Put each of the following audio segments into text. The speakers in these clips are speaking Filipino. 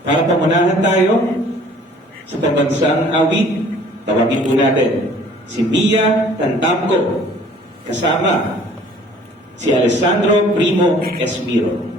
Para pamunahan tayo sa pambansang awit, tawagin po natin si Mia Tantamco kasama si Alessandro Primo Esmiro.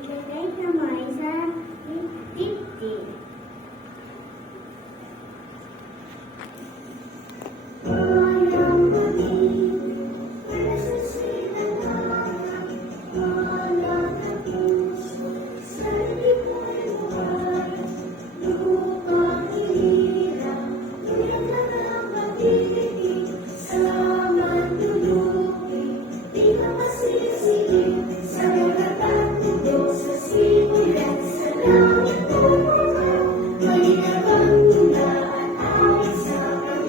Ilagay kamay sa dibdib. Walang pag-ibig, walang kapuso, sa lipo'y buhay, lupang hirap, tuyak na ng pag-ibig, sa mandulubi, di ka masisilig, sa mga tagtugtog, sa simulan, sa langit pumukaw, malinabang tula at awit sa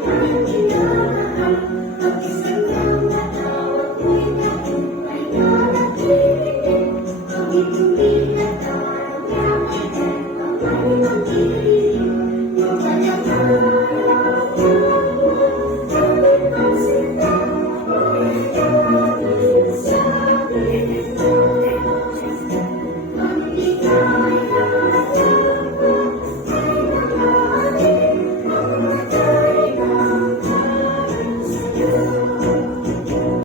kanyang ginamahal, mag-isang lang natawag mo'y tagumpay na nakikinig, pag ito